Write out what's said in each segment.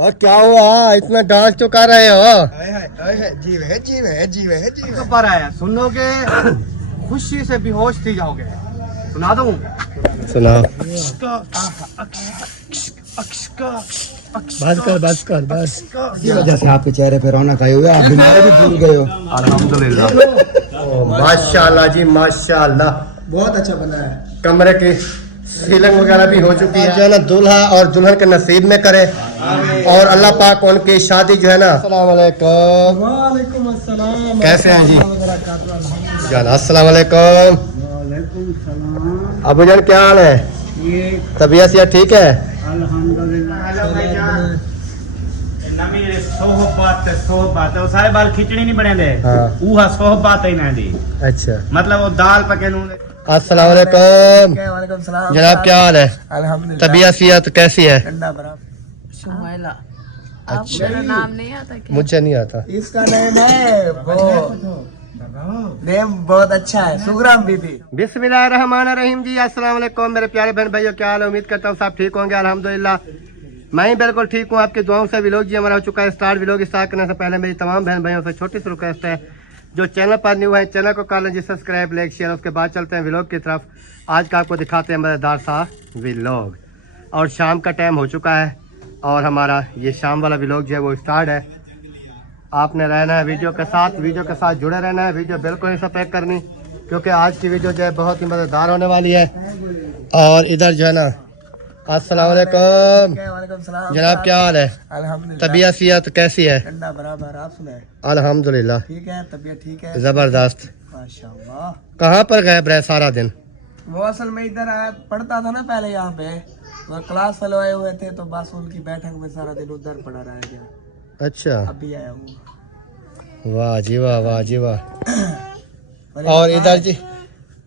और क्या हुआ, इतना डांस तो कर रहे हो? जीव है जीव है जीव है जीव है। पर आया सुनोगे, खुशी से बेहोश थी जाओगे। सुना दूं? सुनाओ। बस ये वजह से आपके चेहरे पे रौनक आई हुई है, आप बीमारी भी भूल गए हो। अल्हम्दुलिल्लाह। माशाल्लाह जी माशाल्लाह, बहुत अच्छा बना है। कमरे की सीलिंग वगैरह भी हो चुकी है। जो है ना दूल्हा और दुल्हन के नसीब में करे और अल्लाह पाक उनकी शादी जो है ना। अस्सलाम वालेकुम। वालेकुम अस्सलाम। कैसे हैं जी जान? अस्सलाम वालेकुम। वालेकुम सलाम। अबू जान क्या हाल है? ये तबीयत या ठीक है? अल्हम्दुलिल्लाह। नमी सोहबत वो सारे बाल खिचड़ी नहीं बने दे। हाँ। ऊहा सोहबत ही ना दी। अच्छा। मतलब वो दाल पके नू। अस्सलाम वालेकुम वालेकुम सलाम। जनाब, क्या हाल है? अल्हम्दुलिल्लाह। तबीयत सियत कैसी है? ठंडा बराबर। शुमाइला। अच्छा। मेरा नाम नहीं आता क्या? मुझे नहीं आता। इसका नेम है वो, नेम बहुत अच्छा है, सुगराम बीबी। बिस्मिल्लाहिर्रहमानिर्रहीम जी। अस्सलाम वालेकुम मेरे प्यारे बहन भाइयों, क्या हाल है? उम्मीद करता हूँ सब ठीक होंगे। अल्हम्दुलिल्लाह मैं ही बिल्कुल ठीक हूँ। आपकी दुआओं से व्लॉग जी हमारा हो चुका है स्टार्ट। व्लॉग स्टार्ट करने से पहले मेरी तमाम बहन भाइयों से छोटी सी रिक्वेस्ट है, जो चैनल पर न्यू है चैनल को कर लीजिए सब्सक्राइब, लाइक, शेयर। उसके बाद चलते हैं व्लॉग की तरफ। आज का आपको दिखाते हैं मज़ेदार सा व्लॉग। और शाम का टाइम हो चुका है और हमारा ये शाम वाला व्लॉग जो है वो स्टार्ट है। आपने रहना है वीडियो के साथ जुड़े रहना है। वीडियो बिल्कुल नहीं स्किप करनी, क्योंकि आज की वीडियो जो है बहुत ही मज़ेदार होने वाली है। और इधर जो है ना, अस्सलाम वालेकुम वालेकुम सलाम। जनाब, क्या हाल है? अल्हम्दुलिल्लाह। तबीयत सियत कैसी है? ठंडा बराबर। आप सुनाए? अल्हम्दुलिल्लाह ठीक है, तबीयत ठीक है। जबरदस्त। माशाल्लाह। कहाँ पर गए रहे सारा दिन? वो असल में इधर आया पढ़ता था ना पहले यहाँ पे, वो क्लास फेलो आए हुए थे तो बस उनकी बैठक में सारा दिन उधर पड़ा रह गया। अच्छा, अभी आया हूँ। वाह जी वाह, वाह जी वाह। वलीमा और खा इधर है? जी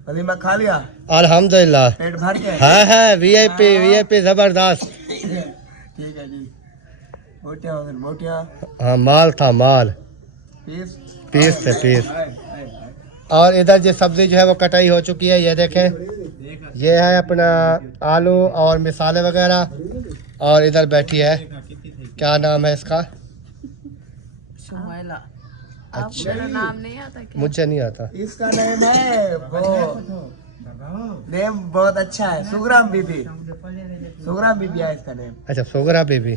वलीमा खा लिया? अल्हम्दुलिल्लाह। पेट भर के? है वीआईपी जबरदस्त। ठीक है जी। मोटिया हो गई, मोटिया हाँ, माल था माल, पीस पीस थे पीस। आए, आए, आए। और इधर जो सब्जी जो है वो कटाई हो चुकी है, ये देखें। ये है अपना आलू और मिसाले वगैरह। और इधर बैठी है, क्या नाम है इसका? शुमाइला। अच्छा। मेरा नाम नहीं आता क्या? मुझे नहीं आता। इसका नेम है वो, नेम बहुत अच्छा है, सुगराम बीबी। सुगराम बीबी है इसका नेम। अच्छा, सोगरा बीबी।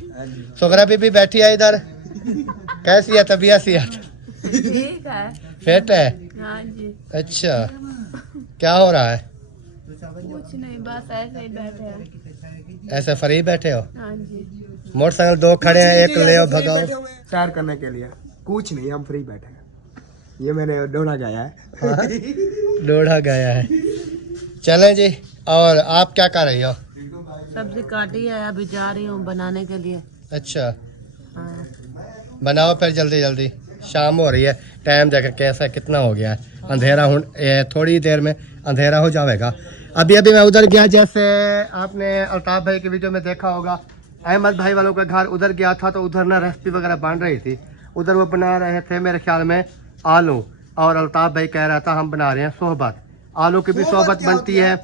सोगरा बीबी बैठी है इधर। कैसी है तबीयत सियत? ठीक है। फिट है? हाँ जी। अच्छा, क्या हो रहा है? कुछ नहीं, बस ऐसे ही बैठे हैं। ऐसे फ्री बैठे हो? हाँ जी। मोटरसाइकिल दो खड़े हैं, एक ले आओ भगाओ। सैर करने के लिए कुछ नहीं, हम फ्री बैठे हैं। ये मैंने डोला गया है। हाँ? लोढ़ा गया है। चलें जी। और आप क्या कर रही हो? सब्जी काटी है, अभी जा रही हूँ बनाने के लिए। अच्छा, हाँ। बनाओ फिर जल्दी जल्दी, शाम हो रही है। टाइम देखकर कैसा कितना हो गया है, अंधेरा हो, थोड़ी देर में अंधेरा हो जाएगा। अभी अभी मैं उधर गया, जैसे आपने अल्ताफ भाई की वीडियो में देखा होगा, अहमद भाई वालों का घर उधर गया था, तो उधर ना रेसिपी वगैरह बन रही थी। उधर वो बना रहे थे मेरे ख्याल में आलू, और अल्ताफ भाई कह रहा था हम बना रहे हैं सोहबत। आलू की भी सोहबत बनती है,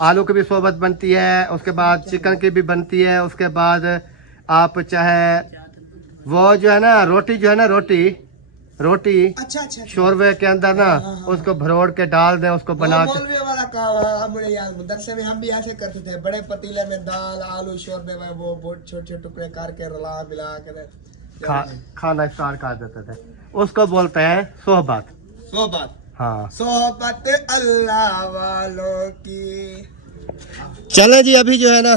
आलू की भी सोहबत बनती है, उसके बाद चिकन की भी बनती है, उसके बाद आप चाहे वो जो है ना रोटी, जो है ना रोटी अच्छा अच्छा। शोरबे के अंदर ना उसको भरोड़ के डाल दें, उसको बना के। मौलवी वाला काम हमें याद, मदरसे में हम भी ऐसे करते थे। बड़े पतीले में दाल आलू शोरबे में वो बहुत छोटे छोटे टुकड़े करके रला मिला कर खाना स्टार्ट कर देते थे। उसको बोलते हैं सोहबत। सोहबत। हाँ, सोहबत अल्लाह वालों की। चले जी, अभी जो है ना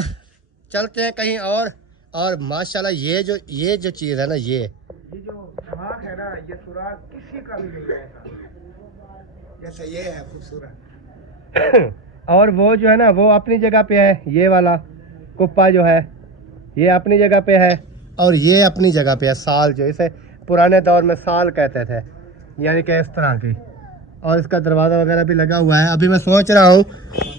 चलते हैं कहीं और माशाल्लाह ये जो चीज़ है ना, ये जो सुराग है ना, ये सुराग किसी का भी नहीं है जैसे ये है खूबसूरत। और वो जो है ना वो अपनी जगह पे है। ये वाला कुप्पा जो है ये अपनी जगह पे है, और ये अपनी जगह पे है। साल जो इसे पुराने दौर में साल कहते थे, यानी कि इस तरह की। और इसका दरवाज़ा वगैरह भी लगा हुआ है। अभी मैं सोच रहा हूँ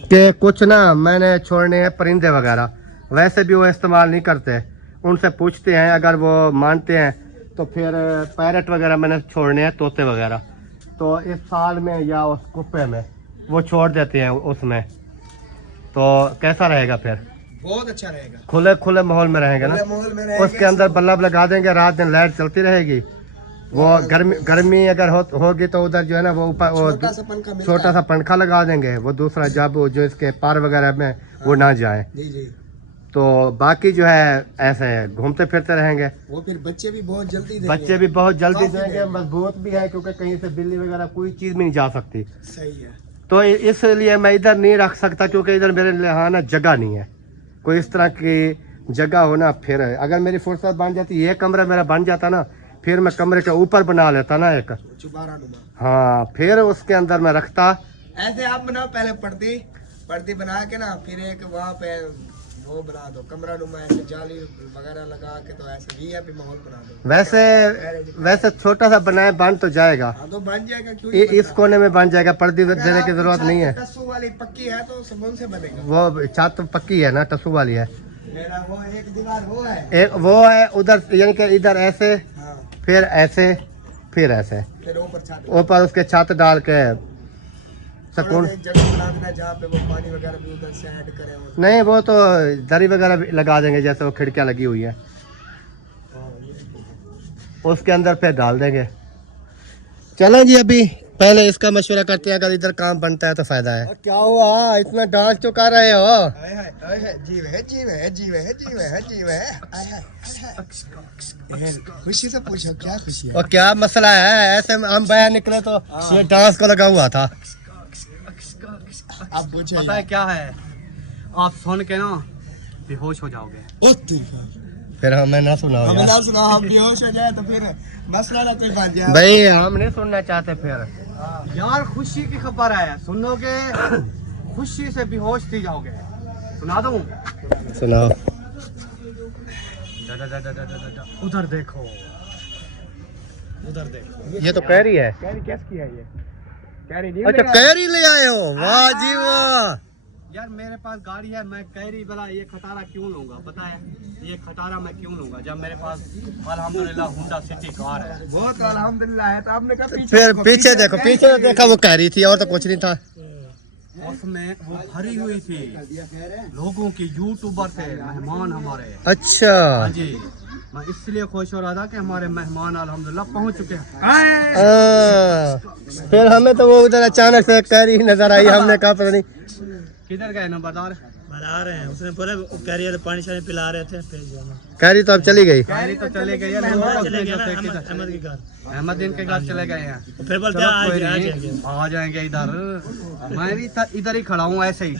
कि कुछ ना मैंने छोड़ने हैं परिंदे वगैरह, वैसे भी वो इस्तेमाल नहीं करते। उनसे पूछते हैं, अगर वो मानते हैं तो फिर पैरट वगैरह मैंने छोड़ने हैं, तोते वगैरह, तो इस साल में या उस कुप्पे में वो छोड़ देते हैं उसमें। तो कैसा रहेगा फिर? बहुत अच्छा रहेगा, खुले खुले माहौल में रहेंगे ना। खुले माहौल में रहेंगे। उसके अंदर बल्ब लगा देंगे, रात दिन लाइट चलती रहेगी। वो गर्मी अगर होगी तो उधर जो है ना वो ऊपर वो छोटा सा पंखा लगा देंगे, वो दूसरा जब वो जो इसके पार वगैरह में वो ना जाए। जी जी। तो बाकी जो है ऐसे घूमते फिरते रहेंगे। वो फिर बच्चे भी बहुत जल्दी देंगे। बच्चे भी बहुत जल्दी काफी देंगे, मजबूत भी है क्योंकि कहीं से बिल्ली वगैरह कोई चीज भी नहीं जा सकती। सही है। तो इसलिए मैं इधर नहीं रख सकता क्योंकि इधर मेरे यहाँ ना जगह नहीं है, कोई इस तरह की जगह होना। फिर अगर मेरी फुर्सत बन जाती, ये कमरा मेरा बन जाता ना, फिर मैं कमरे के ऊपर बना लेता ना एक, चुबारा नुमा। हाँ, फिर उसके अंदर मैं रखता। ऐसे आप बनाओ, पहले पर्दी बना के ना, फिर एक वहाँ पे वो बना दो कमरा नुमा, ऐसे जाली वगैरह लगा के, तो ऐसे वीआईपी माहौल बना दो। वैसे छोटा सा बनाए बन तो जाएगा। हाँ तो बन जाएगा, क्यों इस कोने में बन जाएगा, पर्दी देने की जरूरत नहीं है। टस्सू वाली पक्की है तो सबून से बनेगा। वो छत तो पक्की है ना, टसू वाली है। मेरा वो एक दीवार वो है, एक वो है उधर, यानी कि इधर ऐसे, हाँ, फिर ऐसे, फिर ऐसे, फिर ऊपर छत, ऊपर उसके छत डाल के सुकून। एक जगह बना देना जहाँ पे वो पानी वगैरह भी उधर से ऐड करे। और नहीं, वो तो दरी वगैरह भी लगा देंगे, जैसे वो खिड़कियां लगी हुई है उसके अंदर पे डाल देंगे। चलो जी, अभी पहले इसका मशवरा करते हैं, अगर इधर काम बनता है तो फायदा है। क्या हुआ, इतना डांस क्यों कर रहे हो? जीव है, जीव है, जीव है, जीव है, जीव है। खुशी से पूछो, क्या खुशी है? और क्या मसला है? ऐसे हम बाहर निकले तो ये डांस को लगा हुआ था। आप पूछो। पता है क्या है, आप सुन के ना बेहोश हो जाओगे। फिर हमें ना सुनाओ हमें यार। ना सुना, हम बेहोश हो जाए तो फिर मसला ना कोई बन जाए। भाई हम नहीं सुनना चाहते फिर। यार खुशी की खबर है, सुनोगे खुशी से बेहोश थी जाओगे। सुना दूं? सुनाओ। उधर देखो, उधर देखो। ये तो कैरी है। कैरी कैसी है ये? कैरी नहीं अच्छा, कैरी ले आए हो, वाह जी वाह। यार मेरे पास गाड़ी है, मैं कैरी वाला ये खटारा क्यों लूंगा? पता है ये खटारा मैं क्यों लूंगा जब मेरे पास अल्हम्दुलिल्लाह होंडा सिटी कार है। बहुत अल्हम्दुलिल्लाह है। तो आपने कहा फिर पीछे देखो, पीछे तो देखा वो कैरी थी और तो कुछ नहीं था। उसमें वो भरी हुई थी लोगों की, यूट्यूबर थे मेहमान हमारे। अच्छा, हाँ जी, मैं इसलिए खुश हो रहा था कि हमारे मेहमान अल्हम्दुलिल्लाह पहुंच चुके हैं। फिर हमें तो वो उधर अचानक से कैरी नजर आई, हमने कहा पता नहीं किधर गए नंबरदार? बता रहे हैं, उसने बोला कैरियर पानी शानी पिला रहे थे, फिर जाना। कैरी तो अब चली गई। कैरी तो चले गए, चले गए ना अहमद के घर, अहमद दिन के घर चले गए हैं। फिर बोलते चलो हैं कोई आ नहीं, जाएंगे। आ जाएंगे इधर। मैं भी इधर ही खड़ा हूँ ऐसे ही।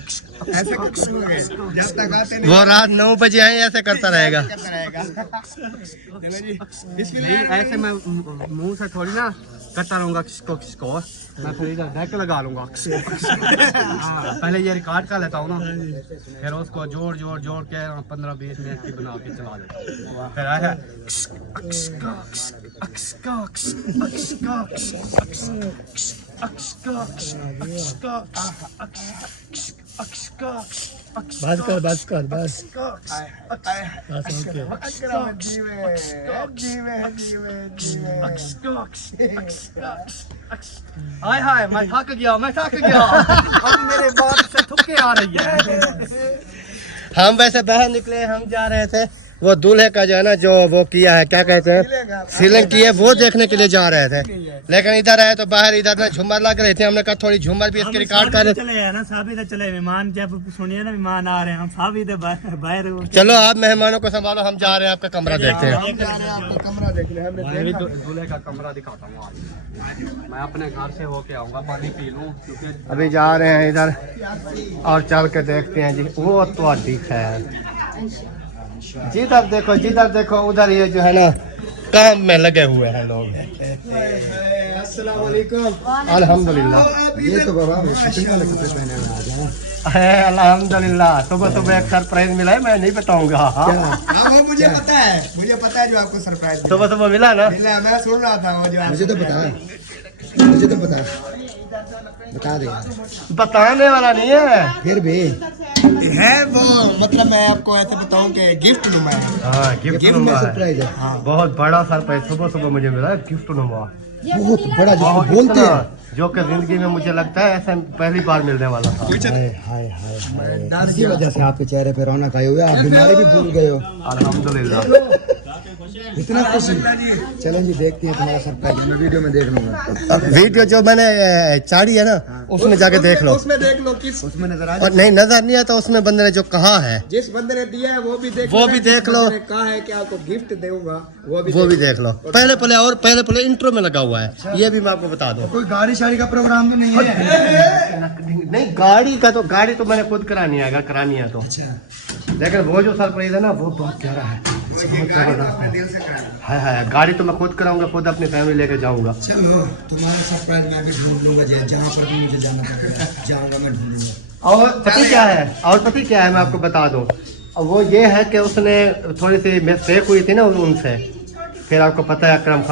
ऐसे करते हुए जब तक आते नहीं वो रात 9 बजे आए, ऐसे करता रहेगा। करता रहेगा। चलो जी, नहीं ऐसे मैं मुंह से थोड़ी ना करता रहूंगा किसको, मैं फिर इधर डेक लगा लूंगा। हाँ, पहले ये रिकॉर्ड कर लेता हूँ ना, फिर उसको जोड़ के 15-20 मिनट की बना के चला देता हूँ। फिर ऐसा बस कर बस। हाय हाय, मैं थक गया। अब मेरे बात से थुक्के आ रही है। हम वैसे बाहर निकले, हम जा रहे थे वो दूल्हे का जो है ना, जो वो किया है, क्या कहते हैं, सीलिंग की है, वो देखने के लिए जा रहे थे। लेकिन इधर आए तो बाहर इधर ना झूमर लग रहे थे, हमने कहा थोड़ी झूमर भी इसके रिकॉर्ड कर। चले हैं ना, साबित है, चले मेहमान, जब सुनिए ना मेहमान आ रहे हैं, हम साबित है बाहर। चलो आप मेहमानों को संभालो, हम जा रहे हैं आपका कमरा देखते हैं। हम जा रहे हैं आपका कमरा देखने। हमने मैं भी दूल्हे का कमरा दिखाता हूँ आज। मैं अपने घर से होके आऊंगा, पानी पी लूँ क्योंकि अभी जा रहे हैं इधर और चल के देखते हैं जी। वो तो ठीक है, जिधर देखो उधर ये जो है ना काम में लगे हुए हैं लोग। अस्सलाम वालेकुम। अल्हम्दुलिल्लाह। ये तो बाबा शूटिंग वाले कपड़े पहने हुए आज हैं। अल्हम्दुलिल्लाह, सुबह एक सरप्राइज मिला है, मैं नहीं बताऊंगा। हाँ वो मुझे पता है जो आपको सरप्राइज सुबह मिला ना। मिला। मैं सुन रहा था वो जो मुझे तो पता बता दे यार। बताने वाला नहीं है, फिर भी है वो, मतलब मैं आपको ऐसे बताऊं कि गिफ्ट दूंगा। हाँ गिफ्ट गिफ्ट में सरप्राइज है। बहुत बड़ा सरप्राइज सुबह मुझे मिला, गिफ्ट नुमा। बहुत बड़ा जिसको बोलते हैं। जो कि जिंदगी में मुझे लगता है ऐसा पहली बार मिलने वाला था। हाय हाय हाय, इसी वजह से आपके चेहरे पे रौनक आई हुई है, आप बीमारी भी भूल गए हो। अल्हम्दुलिल्लाह। इतना खुशी। चलें जी, देखते हैं तुम्हारा सरप्राइज, मैं वीडियो में देख लूंगा। वीडियो जो मैंने चाड़ी है ना, उसमें जाके देख लो। उसमें देख लो किस उसमें नजर आ और नहीं नजर नहीं आता, उसमें बंदे ने जो कहा है जिस बंदे ने दिया है वो भी देख वो भी देख लो। कहा है कि आपको गिफ्ट दूंगा, वो भी देख लो। पहले पहले इंट्रो में लगा हुआ है, ये भी मैं आपको बता दूं। कोई गाड़ी शाड़ी का प्रोग्राम तो नहीं है? नहीं गाड़ी तो मैंने खुद करानी है, अगर करानी है तो। लेकिन वो जो सरप्राइज है ना, वो बहुत प्यारा है, बहुत जबरदस्त है। है गाड़ी तो मैं खुद कराऊंगा, खुद अपनी फैमिली लेके जाऊंगा। चलो तुम्हारा सरप्राइज मैं भी ढूंढ लूंगा, जहाँ पर भी मुझे जाना पड़ेगा जाऊंगा, मैं ढूंढूंगा। और पता क्या है मैं आपको बता दूं, वो ये है कि उसने थोड़ी सी मिस्टेक हुई थी ना उनसे। फिर आपको पता है अकरम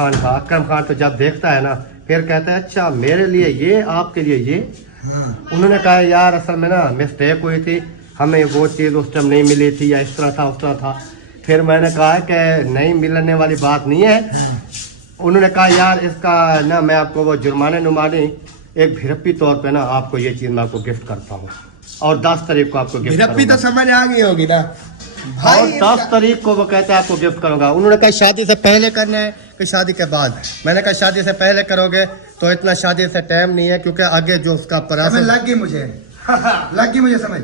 खान तो जब देखता है ना, फिर कहता है अच्छा मेरे लिए ये, आपके लिए ये। उन्होंने कहा यार असल में ना मिस्टेक हुई थी, हमें वो चीज़ उस टाइम नहीं मिली थी, या इस तरह था उस तरह था। फिर मैंने कहा कि नहीं मिलने वाली बात नहीं है। उन्होंने कहा यार इसका ना मैं आपको वो जुर्माने नुमाने एक भिरप्पी तौर पे ना आपको ये चीज़ मैं आपको गिफ्ट करता हूँ, और 10 तारीख को आपको गिफ्ट भिरप्पी तो समझ आ गई होगी ना। और 10 तारीख को वो कहते हैं आपको गिफ्ट करूंगा। उन्होंने कहा शादी से पहले करना है कि शादी के बाद। मैंने कहा शादी से पहले करोगे तो इतना शादी से टाइम नहीं है, क्योंकि आगे जो उसका समझ लग गई मुझे समझ।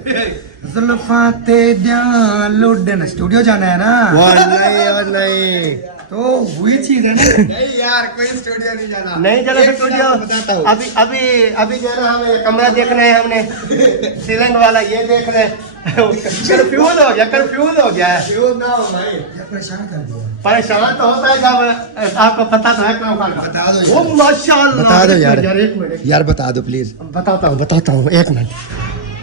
जुल्फा ते ध्यान लुडन स्टूडियो जाना है ना? और नहीं तो वही चीज है ना। नहीं यार कोई स्टूडियो नहीं जाना। नहीं जाना एक स्टूडियो। बताता हूँ। अभी जो है ना हमें कमरा देखना है, हमने सीलिंग वाला ये देख रहे। कंफ्यूज हो गया है। क्यों ना हो भाई, ये परेशान कर दिया। परेशान तो होता है जब आपको पता तो है कौन खान का। बता दो वो माशाल्लाह। बता दो यार। एक मिनट यार बता दो प्लीज। बताता हूँ 1 मिनट।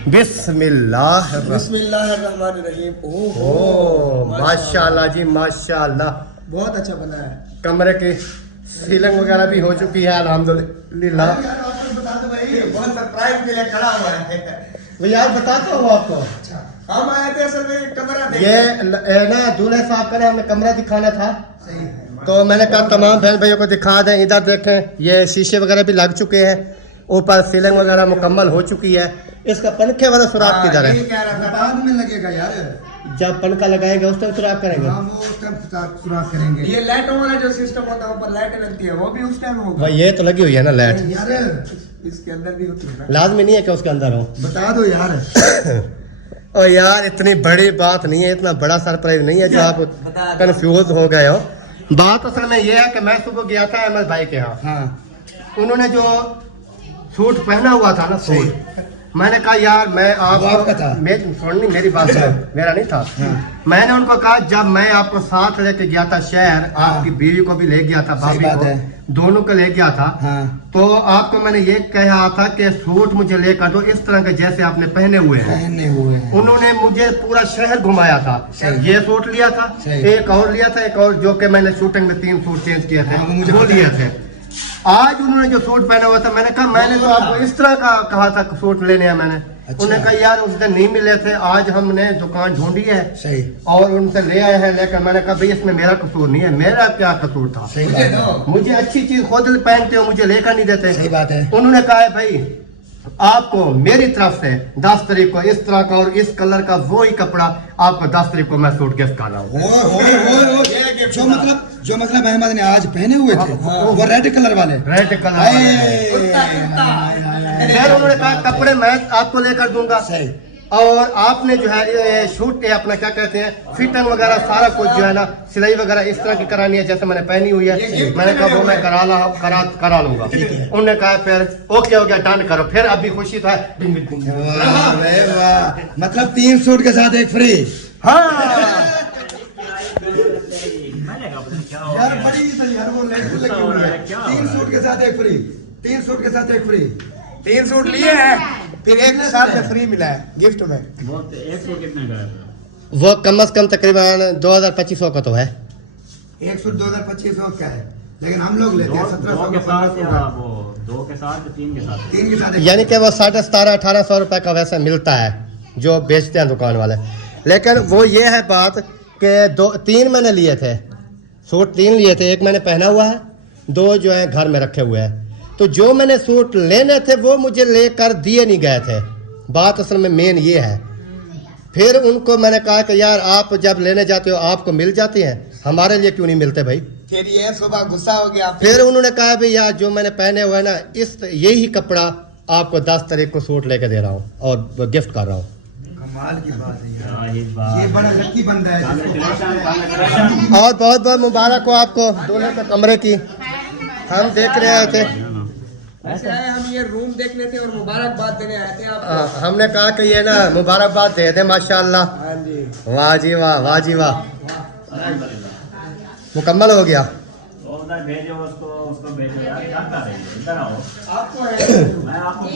बिस्मिल्लाह। बिस्मिल्लाहिर्रहमानिर्रहीम। ओह माशाल्लाह जी माशाल्लाह, बहुत अच्छा बना है। कमरे की सीलिंग वगैरह भी हो चुकी है अल्हम्दुलिल्लाह। बहुत सरप्राइज के लिए खड़ा हुआ है। भैया यार बताता हूँ आपको, हम आए थे असल में कमरा ये ना दूल्हे साहब का हमें कमरा दिखाना था, तो मैंने कहा तमाम बहन भाइयों को दिखा दें। इधर देखें, ये शीशे वगैरह भी लग चुके हैं, ऊपर सीलिंग वगैरह मुकम्मल हो चुकी है। इसका पंखे वाला सुराख किधर है? बाद में लगेगा यार, जब पंखा लगाएंगे उस टाइम सुराख करेंगे। हम वो उस टाइम सुराख करेंगे। ये लाइटों वाला जो सिस्टम होता है, ऊपर लाइट लगती है, वो भी उस टाइम होगा। भाई ये तो लगी हुई है ना लाइट, यार इसके अंदर भी होती है ना। लाजमी नहीं है कि उसके अंदर हो। बता दो यार। और यार इतनी बड़ी बात नहीं है, इतना बड़ा सरप्राइज नहीं है जो आप कंफ्यूज हो गए हो। बात असल में ये है कि मैं सुबह गया था अहमद भाई के यहाँ। हाँ उन्होंने जो सूट पहना हुआ था ना, सूट, मैंने कहा यार मैं आपका था? सुननी मेरी बात है, मेरा नहीं था। मैंने उनको कहा जब मैं आपको साथ लेके गया था शहर, आपकी बीवी को भी ले गया था, भाभी को, दोनों को ले गया था, तो आपको मैंने ये कहा था कि सूट मुझे लेकर दो इस तरह के जैसे आपने पहने हुए हैं। उन्होंने मुझे पूरा शहर घुमाया था, ये सूट लिया था, एक और लिया था, एक और जो कि मैंने शूटिंग में 3 सूट चेंज किए थे, मुझे वो लिए थे। आज उन्होंने जो सूट पहना हुआ था, मैंने कहा मैंने तो आपको इस तरह का कहा था सूट लेने हैं मैंने। उन्होंने कहा यार उस दिन नहीं मिले थे, आज हमने दुकान ढूंढी है सही, और उनसे ले आए हैं लेकर। मैंने कहा भाई इसमें मेरा कसूर नहीं है, मेरा क्या कसूर था? सही बात है। मुझे अच्छी चीज खुद पहनते हो, मुझे लेकर नहीं देते। सही बात है। उन्होंने कहा है भाई आपको मेरी तरफ से 10 तारीख को इस तरह का और इस कलर का वो ही कपड़ा आपको 10 तारीख को मैं सूट गिफ्ट कर रहा हूँ। जो मतलब अहमद ने आज पहने हुए थे वो रेड कलर वाले। रेड कलर फिर उन्होंने कहा कपड़े मैं आपको लेकर दूंगा, और आपने जो है ये शूट अपना क्या कहते हैं फिटिंग वगैरह सारा कुछ जो है ना, सिलाई वगैरह इस तरह की करानी है जैसे मैंने पहनी हुई है। मैंने कहा वो मैं करा लूंगा। उन्होंने कहा फिर ओके हो गया, डन करो। फिर अभी खुशी तो है। मतलब 3 सूट के साथ एक फ्री। हाँ यार बड़ी यार वो लगी हुई है। 3 सूट के साथ एक फ्री, 3 सूट के साथ एक फ्री। 3 सूट लिए हैं, फिर एक साथ में फ्री मिला है गिफ्ट में। एक सूट कितने का है? वो कम से कम तकरीबन 2000-2500 का तो है। एक सूट 2000-2500 का है, लेकिन हम लोग लेते हैं 1700 के साथ, का। या वो 2 के साथ, 3 के साथ? 3 के साथ यानी कि वो 1700-1800 रुपए का वैसा मिलता है जो बेचते हैं दुकान वाले। लेकिन वो ये है बात कि 3 मैंने लिए थे सूट, 3 लिए थे। एक मैंने पहना हुआ है दो जो है घर में रखे हुए हैं। तो जो मैंने सूट लेने थे वो मुझे लेकर दिए नहीं गए थे। बात असल में मेन ये है। फिर उनको मैंने कहा कि यार आप जब लेने जाते हो आपको मिल जाती हैं, हमारे लिए क्यों नहीं मिलते भाई। फिर ये सुबह गुस्सा हो गया। फिर उन्होंने कहा भाई यार जो मैंने पहने हुए ना इस यही कपड़ा आपको 10 तारीख को सूट लेके दे रहा हूँ और गिफ्ट कर रहा हूँ। कमाल की बात है यार, हाँ, ये बात ये बड़ा लकी बंदा है जिसको Congratulations। और बहुत बहुत मुबारक हो आपको दूल्हे के कमरे की। हम देख रहे थे, ऐसे आए हम ये रूम देखने थे और मुबारकबाद देने आए थे आपको। हमने कहा कि ये ना मुबारकबाद दे दे माशाल्लाह। हाँ जी। वाह जी वाह, वाह जी वाह, मुकम्मल हो गया। तो उधर भेजो उसको भेजो यार, क्या कर रहे हो, इधर आओ। आपको है मैं आपको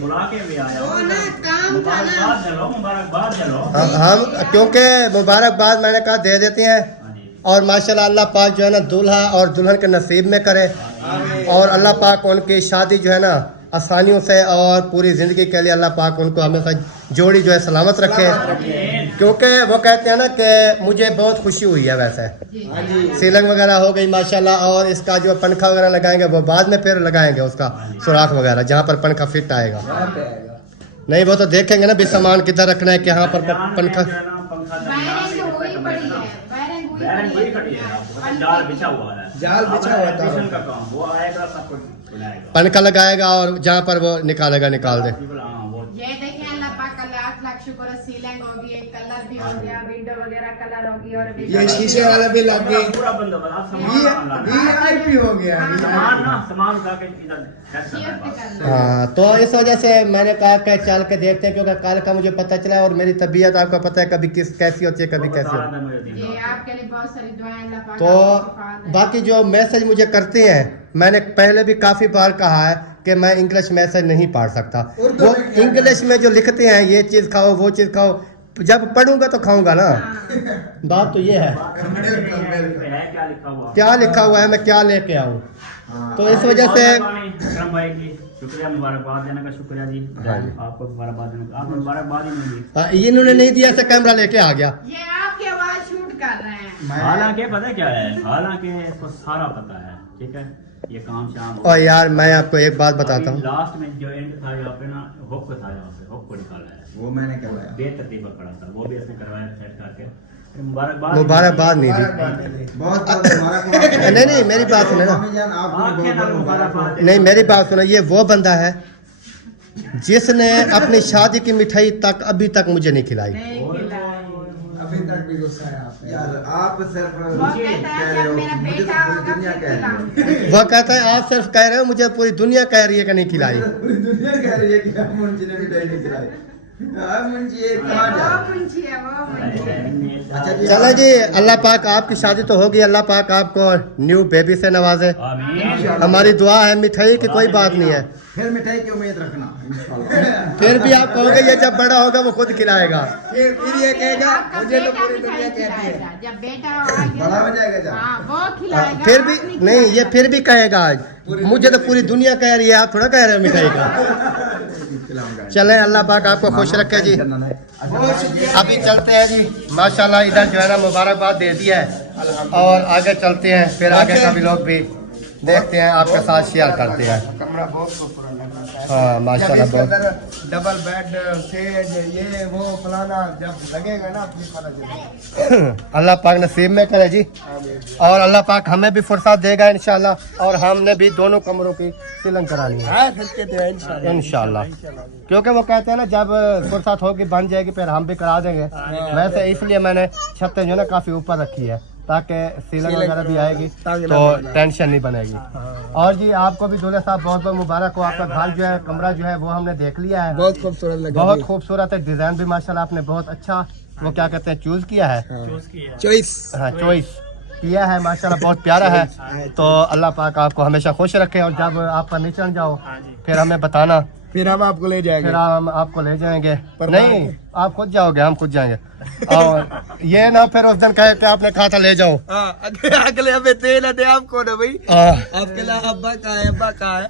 बुला के भी आया हूँ। काम था ना। मुबारकबाद चलो। हम क्योंकि मुबारकबाद मैंने कहा दे देते हैं हाँ जी। और माशाल्लाह अल्लाह पाक जो है ना दूल्हा और दुल्हन के नसीब में करे और अल्लाह पाक उनकी शादी जो है ना आसानियों से और पूरी ज़िंदगी के लिए अल्लाह पाक उनको हमेशा जोड़ी जो है सलामत रखे। क्योंकि वो कहते हैं ना कि मुझे बहुत खुशी हुई है वैसे। सीलिंग वगैरह हो गई माशाल्लाह और इसका जो पंखा वगैरह लगाएंगे वो बाद में फिर लगाएंगे उसका सुराख वगैरह जहाँ पर पंखा फिट आएगा। नहीं वो तो देखेंगे ना भी सामान किधर रखना है कि यहाँ पर पंखा। जाल बिछा हुआ है, जाल बिछा हुआ था। का काम वो आएगा, सब कुछ बनाएगा। पंखा लगाएगा और जहाँ पर वो निकालेगा निकाल दे। हाँ, वो ये देखिए अल्लाह पाक का लाख लाख शुक्र है, सीलिंग हो गई, कलर भी हो गया, विंडो वगैरह कलर हो गई और अभी ये शीशे वाला भी लग गई। पूरा बंदोबस्त, आप सामान VIP हो गया। सामान जाके इधर सेट करना है बस। हाँ तो इस वजह से मैंने कहा कि चल के देखते हैं क्योंकि कल का मुझे पता चला और मेरी तबीयत आपको पता है कभी कैसी होती है कभी कैसी होती है। ये आपके लिए बहुत सारी दुआएं अल्लाह पाक तो आपको शिफा दे। बाकी जो मैसेज मुझे करते हैं मैंने पहले भी काफ़ी बार कहा है कि मैं इंग्लिश मैसेज नहीं पढ़ सकता। वो इंग्लिश में जो लिखते हैं ये चीज़ खाओ वो चीज़ खाओ, जब पढ़ूंगा तो खाऊंगा ना। बात तो ये है क्या लिखा हुआ, क्या लिखा हुआ है मैं क्या लेके आऊँ। तो इस वजह से विक्रम भाई जी शुक्रिया, मुबारकबाद देने का शुक्रिया जी। आपको मुबारकबाद देने का, आपको मुबारकबाद ही नहीं दी। इन्होंने नहीं दिया ऐसा कैमरा लेके आ गया। ये आपकी आवाज शूट कर रहे हैं। हालांकि पता क्या है, हालांकि इसको सारा पता है, ठीक है, ये काम शाम और यार मैं आपको एक बात बताता हूँ, लास्ट में जो एंड था यहाँ पे ना हुक था, यहाँ पे हुक को निकाला है, वो मैंने करवाया। बेतरतीब खड़ा था, वो भी इसने करवाया सेट करके। मुबारकबाद मुबारकबाद नहीं दी। बहुत बहुत मुबारक। नहीं मेरी बात सुने ना, आपको भी बहुत बहुत मुबारक। नहीं मेरी बात सुनो, ये वो बंदा है जिसने अपनी शादी की मिठाई तक अभी तक मुझे नहीं खिलाई। नहीं खिलाए। अभी तक भी गुस्सा है आप पे। यार आप सिर्फ वो कहता है जब मेरा मुझे बेटा तो पूरी होगा दुनिया फिर कह रही है। खिलाऊंगा। वो कहता है आप सिर्फ कह रहे हो, मुझे पूरी दुनिया कह रही है कि नहीं खिलाई। पूरी दुनिया कह रही है कि हम मुंशी ने मिठाई नहीं खिलाई। हाँ, मुंशी ये कहाँ जा रहा है? वो मुंशी है, वो मुंशी। अच्छा जी, चलो जी, अल्लाह पाक आपकी शादी तो होगी, अल्लाह पाक आपको न्यू बेबी से नवाजे। आमीन। हमारी दुआ है, मिठाई की कोई बात नहीं है। फिर मिठाई की उम्मीद रखना इंशाल्लाह। फिर भी आप कहोगे ये जब बड़ा होगा वो खुद खिलाएगा। फिर ये कहेगा आपका मुझे तो बेटा पूरी मिठाई दुनिया कहती है। खिलाएगा। जब बेटा होगा बड़ा हो जाएगा जब। हाँ वो खिलाएगा। फिर भी आप नहीं, ये खिलाएगा। फिर भी कहेगा आज मुझे तो पूरी दुनिया कह रही है, आप थोड़ा कह रहे हो मिठाई का। खिलाऊंगा। चले, अल्लाह पाक आपको खुश रखे जी। अभी चलते हैं जी, माशाल्लाह इधर जो है ना मुबारकबाद दे दिया है और आगे चलते हैं, फिर आगे का भी लोग भी देखते हैं, आपके साथ शेयर करते हैं। कमरा बहुत खूबसूरत लग रहा है। हाँ माशाल्लाह जब इसके बहुत। अंदर डबल बेड सेज ये वो फलाना जब लगेगा ना फिर पता चलेगा। अल्लाह पाक नसीब में करे जी, और अल्लाह पाक हमें भी फुर्सत देगा इंशाल्लाह, और हमने भी दोनों कमरों की सीलिंग करानी है हाँ सच्चे थे इंशाल्लाह। इंशाल्लाह। क्योंकि वो कहते हैं ना जब फुर्सत होगी बन जाएगी फिर हम भी करा देंगे। वैसे इसलिए मैंने छतें जो है ना काफ़ी ऊपर रखी है ताकि सीलिंग वगैरह भी आएगी तो टेंशन नहीं बनेगी। और जी आपको भी दूल्हे साहब बहुत बहुत मुबारक हो, आपका घर जो है कमरा जो है वो हमने देख लिया है, बहुत खूबसूरत लगा। बहुत खूबसूरत है, डिज़ाइन भी माशाल्लाह आपने बहुत अच्छा वो क्या कहते हैं चूज़ किया है, चॉइस। हाँ चॉइस किया है माशाल्लाह, बहुत प्यारा है। तो अल्लाह पाक आपको हमेशा खुश रखे, और जब आप फर्नीचर जाओ फिर हमें बताना, फिर हम आपको ले जाएंगे। फिर हम आपको ले जाएंगे। नहीं आप खुद जाओगे, हम खुद जाएंगे। और ये ना फिर उस दिन कहे कि आपने कहा था ले जाओ। अगले हमें तेल दे आपको ना भाई, आपके लिए अब्बा का है, अब्बा का है।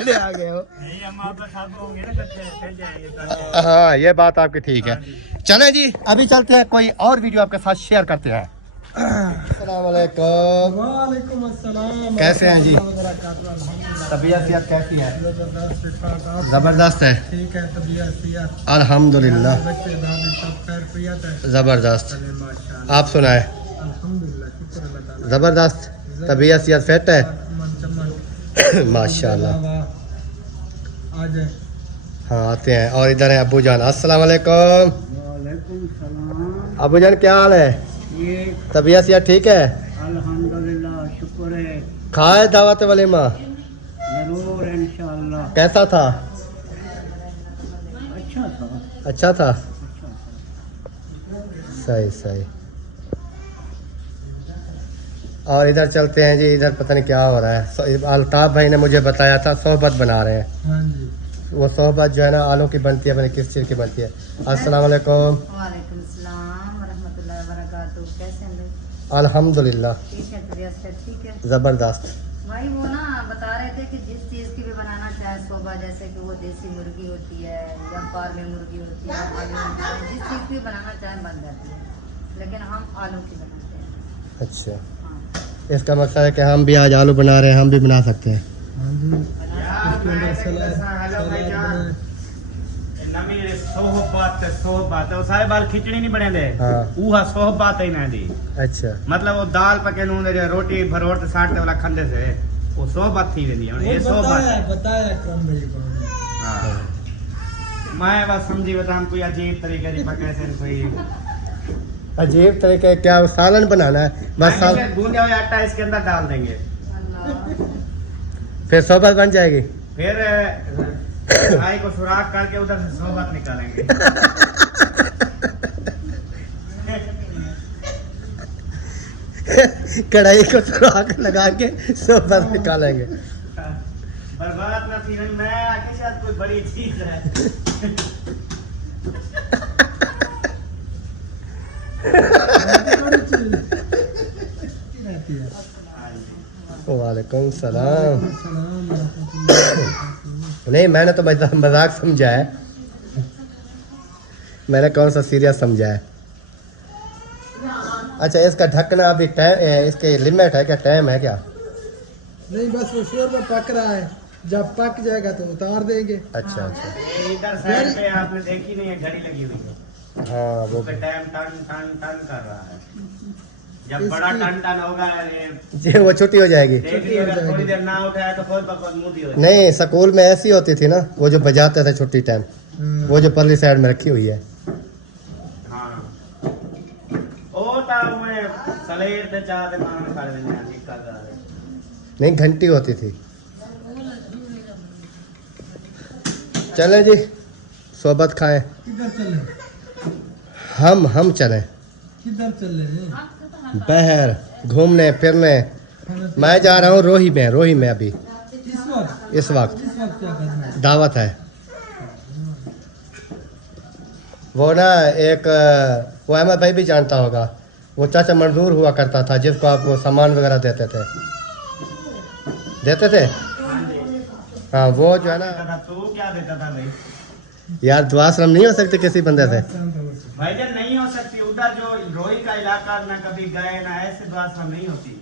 ले आ गए हो। नहीं, हम आपका साथ होंगे ना, फिर जाएंगे। हाँ ये बात आपकी ठीक है। चले जी अभी चलते हैं, कोई और वीडियो आपके साथ शेयर करते हैं। अस्सलामुअलैकुम। वालेकुम अस्सलाम। कैसे हैं जी? तबीयत कैसी है? जबरदस्त है। ठीक है तबीयत। अल्हम्दुलिल्लाह बच्चे दादी सब खैरियत है। जबरदस्त। माशाल्लाह आप सुनाए? अल्हम्दुलिल्लाह शुक्र अल्लाह। जबरदस्त। तबीयत फिट है माशाल्लाह। आ जाए। हाँ आते हैं। और इधर है अब्बू जान। अस्सलाम वालेकुम। अब्बू जान क्या हाल है? ये तबीयत ठीक है? अल्हम्दुलिल्लाह शुक्र है। खाए दावत वलीमा? जरूर इंशाअल्लाह। कैसा था? अच्छा था। अच्छा था। सही सही। और इधर चलते हैं जी। इधर पता नहीं क्या हो रहा है। अल्ताफ भाई ने मुझे बताया था सोहबत बना रहे हैं। हाँ जी। वो सोहबत जो है ना आलू की बनती है, पता नहीं किस चीज़ की बनती है। अस्सलाम वालेकुम। वालेकुम सलाम रहमतुल्लाहि व बरकातहू। कैसे हैं भाई? अल्हम्दुलिल्लाह ठीक है तबीयत से ठीक है ज़बरदस्त। भाई। वो ना बता रहे थे कि जिस चीज़ की भी बनाना चाहे सोबा, जैसे कि वो देसी मुर्गी होती है या फार्मी मुर्गी होती है, आलू होती है, जिस चीज़ की भी बनाना चाहे बन जाती है, लेकिन हम आलू की बनाते हैं। अच्छा, हाँ इसका मकसद है कि हम भी आज आलू बना रहे हैं, हम भी बना सकते हैं। हाँ जी। इसके अंदर सलाद बनाए। नमी सोहबत वो सारे बाल खिचड़ी नहीं बने दे। हाँ। उहा सोहबत ही ना दी। अच्छा मतलब वो दाल पके नून दे रोटी भरोट साटते वाला खंदे से वो सोहबत थी वेंदी है। ये सोहबत है। बताया क्रम भाई को। हां मैं बस समझी बता हम कोई अजीब तरीके से पके से कोई अजीब तरीके क्या सालन बनाना है बस गूंदा हुआ आटा इसके अंदर डाल देंगे, फिर सोबत बन जाएगी। फिर कढ़ाई को सुराख करके उधर से सोबत निकालेंगे। कढ़ाई को सुराख लगा के सोबत निकालेंगे। बर्बाद ना थी मैं आके शायद कोई बड़ी चीज है। वालेकुम सलाम। नहीं मैंने तो मजाक समझा है, मैंने कौन सा सीरियस समझा है। अच्छा इसका ढकना अभी टाइम इसके लिमिट है क्या, टाइम है क्या? नहीं बस वो शोरबा पक रहा है, जब पक जाएगा तो उतार देंगे। अच्छा अच्छा इधर साइड पे आपने देखी नहीं है घड़ी लगी हुई है। हाँ वो उसका टाइम टन टन टन कर रहा है। जब बड़ा टन टन होगा जी वो छुट्टी हो जाएगी। देखिए अगर थोड़ी देर ना उठाया तो खुद बखुद मुंह हो। नहीं स्कूल में ऐसी होती थी ना, वो जो बजाते थे छुट्टी टाइम, वो जो परली साइड में रखी हुई है। हाँ ओ ता हुए सलेर ते चाहते मान कर देने दिक्कत आ रही। नहीं घंटी होती थी। चलें जी सोबत खाएं। किधर चले? हम चलें किधर चले हैं? बहर घूमने फिरने। मैं जा रहा हूँ रोही में अभी इस वक्त इस वक्त क्या करना है? दावत है। वो ना एक वो अहमद भाई भी जानता होगा, वो चाचा मजदूर हुआ करता था जिसको आप वो सामान वगैरह देते थे। हाँ वो जो है ना तू क्या देता था भाई? यार दुआ सलाम नहीं हो सकती किसी बंदे से। भाईजान नहीं हो सकती उधर जो रोही का इलाका ना कभी गए ना ऐसे दुआ सलाम नहीं होती।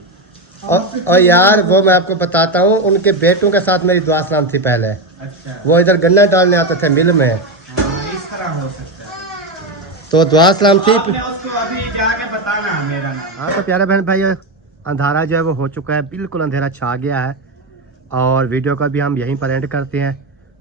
और यार वो मैं आपको बताता हूँ, उनके बेटों के साथ मेरी दुआ सलाम थी पहले। अच्छा वो इधर गन्ना डालने आते थे मिल में, इस तरह हो सकता है। तो दुआ सलाम थी। आपने उसको अभी जाके बताना मेरा नाम। हाँ तो प्यारे बहन भाई अंधारा जो है वो हो चुका है, बिल्कुल अंधेरा छा गया है और वीडियो का भी हम यहीं पर एंड करते हैं।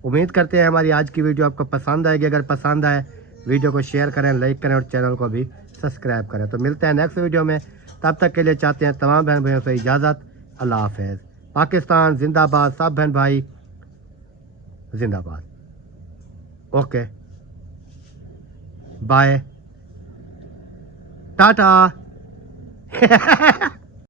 उम्मीद करते हैं हमारी आज की वीडियो आपको पसंद आएगी। अगर पसंद आए वीडियो को शेयर करें, लाइक करें और चैनल को भी सब्सक्राइब करें। तो मिलते हैं नेक्स्ट वीडियो में, तब तक के लिए चाहते हैं तमाम बहन भाइयों से इजाज़त। अल्लाह हाफ़िज़। पाकिस्तान जिंदाबाद, सब बहन भाई जिंदाबाद। Okay bye Tata.